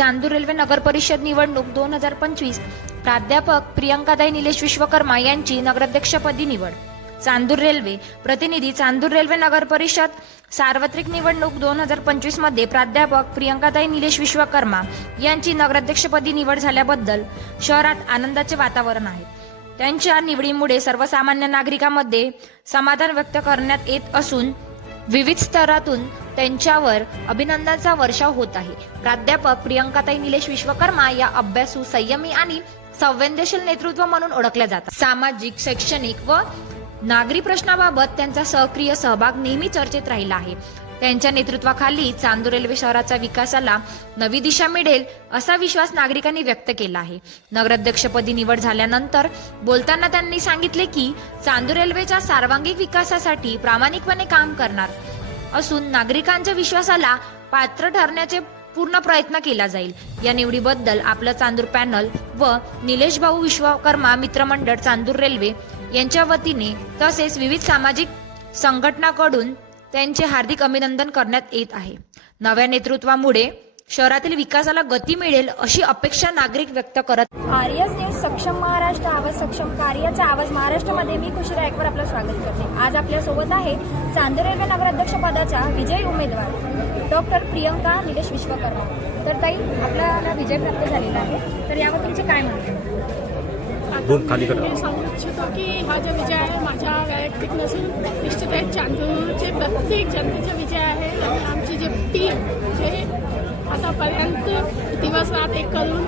Chandur railway नगर परिषद निवडणूक 2025 प्राध्यापक प्रियंकाताई निलेश विश्वकर्मा यांची नगराध्यक्षपदी निवड। चांदूर रेल्वे प्रतिनिधी चांदूर रेल्वे नगर परिषद सार्वत्रिक निवडणूक 2025 मध्ये प्राध्यापक प्रियंकाताई निलेश विश्वकर्मा यांची नगराध्यक्षपदी निवड झाल्याबद्दल शहरात आनंदाचे वातावरण आहे। त्यांच्या निवडीमुळे सर्वसामान्य नागरिकांमध्ये समाधान व्यक्त करण्यात येत असून विविध स्तरातून त्यांच्यावर अभिनंदनाचा वर्षाव होत आहे। प्राध्यापक प्रियंकाताई निलेश विश्वकर्मा या अभ्यासू, संयमी आणि संवेदनशील नेतृत्व म्हणून ओळखल्या जातात। सामाजिक, शैक्षणिक व नागरी प्रश्नाबाबत त्यांचा सक्रिय सहभाग नेहमी चर्चेत राहिला आहे। त्यांच्या नेतृत्वाखाली चांदूर रेल्वे शहराच्या विकासाला नवी दिशा मिळेल असा विश्वास नागरिकांनी व्यक्त केला आहे। नगराध्यक्षपदी निवड झाल्यानंतर बोलताना त्यांनी सांगितले की चांदूर रेल्वेच्या सर्वांगीण विकासासाठी प्रामाणिकपणे काम करणार असून नागरिकांच्या विश्वासाला पात्र ठरण्याचे पूर्ण प्रयत्न केला जाईल। या निवडीबद्दल आपलं चांदूर पॅनल व निलेश भाऊ विश्वकर्मा मित्रमंडळ चांदूर रेल्वे यांच्या वतीने तसेच विविध सामाजिक संघटनांकडून त्यांचे हार्दिक अभिनंदन करण्यात येत आहे। नव्या नेतृत्वामुळे शहरातील विकासाला गती मिळेल अशी अपेक्षा नागरिक व्यक्त करत आर्यस न्यूज सक्षम महाराष्ट्र आवाज सक्षम कार्याचा आवाज महाराष्ट्रामध्ये मी खुशी रायकवर आपलं स्वागत करते। आज आपल्या सोबत आहे चांदूर रेल्वे नगराध्यक्ष पदाच्या विजयी उमेदवार डॉक्टर प्रियंका निलेश विश्वकर्मा। तर ताई, आपल्याला विजय प्राप्त झालेला आहे, तर यावर तुमचे काय म्हणणं? मी सांगू इच्छितो की हा जो विजय आहे माझा वैयक्तिक नसून निश्चित आहे चांदूरचे प्रत्येक जनतेचा विजय आहे। आणि आमची जी टीम जे आतापर्यंत दिवस रात एक करून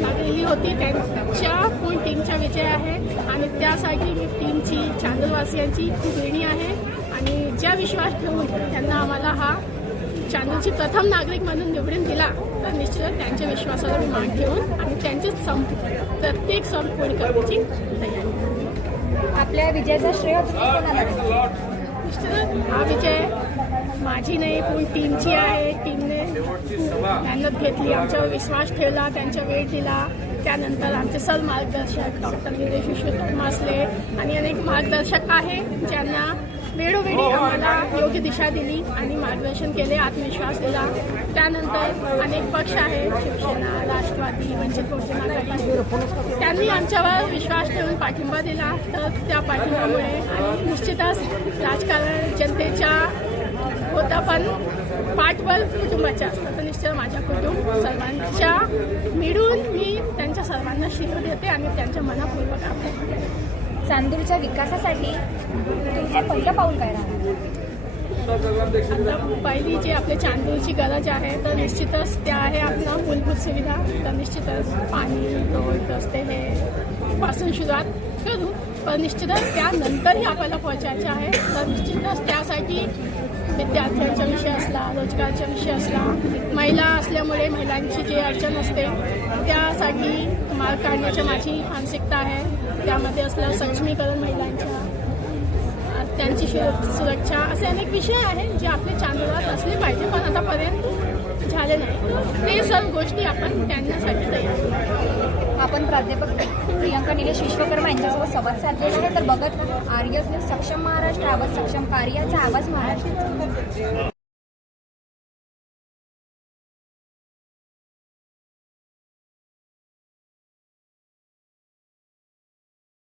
लागलेली होती त्यांच्या पूर्ण टीमचा विजय आहे। आणि त्यासाठी मी टीमची चांदूरवासियांची खूप ऋणी आहे। आणि ज्या विश्वास ठेवून त्यांना आम्हाला हा चांदूरची प्रथम नागरिक म्हणून निवडून दिला, तर निश्चितच त्यांच्या विश्वासाला मी मान ठेवून आणि त्यांचे प्रत्येक सण पूर्ण करण्याची तयारी। आपल्या विजयाचा श्रेय कोणाला द्याल? निश्चितच हा विजय माझी नाही, पूर्ण टीमची आहे। टीमने मेहनत घेतली, आमच्यावर विश्वास ठेवला, त्यांचा वेळ दिला। त्यानंतर आमचे सर्व मार्गदर्शक डॉक्टर निलेश विश्वकर्मा असले आणि अनेक मार्गदर्शक आहे ज्यांना वेळोवेळी आम्हाला योग्य दिशा दिली आणि मार्गदर्शन केले, आत्मविश्वास दिला। त्यानंतर अनेक पक्ष आहेत, शिवसेना, राष्ट्रवादी, वंचित बहुजन आघाडी, त्यांनी आमच्यावर विश्वास ठेवून पाठिंबा दिला। तर त्या पाठिंब्यामुळे आणि निश्चितच राजकारण जनतेच्या होता, पण पाठबळ कुटुंबाच्या असतं, तर निश्चित माझ्या कुटुंब सर्वांच्या मिळून मी त्यांच्या सर्वांना श्रेय देते आणि त्यांच्या मनापूर्वक आभार। चांदूरच्या विकासासाठी तुमचे पहिलं पाऊल काय राहणार? आता पहिली जी आपल्या चांदूरची गरज आहे तर निश्चितच त्या आहे आपला मूलभूत सुविधा। तर निश्चितच पाणी, रोड, रस्ते हे पासून सुरुवात करू, पण निश्चितच त्यानंतरही आपल्याला पोहोचायचे आहे। तर निश्चितच त्यासाठी विद्यार्थ्यांचा विषय असला, रोजगारचा विषय असला, महिला असल्यामुळे महिलांची जी अडचण असते त्यासाठी मार्ग काढण्याची माझी मानसिकता आहे। त्यामध्ये असलं सक्षमीकरण महिलांच्या, त्यांची सुरक्षा, असे अनेक विषय आहेत जे आपल्या चांदूरात असले पाहिजे पण आतापर्यंत झाले नाही। ते सर्व गोष्टी आपण त्यांच्यासाठी तयार। आपण प्राध्यापक प्रियंका निलेश विश्वकर्मा यांच्यासोबत संवाद साधलेला आहे, तर बघत आर्यस न्यूज सक्षम महाराष्ट्र आवाज सक्षम कार्याचा आवाज महाराष्ट्र।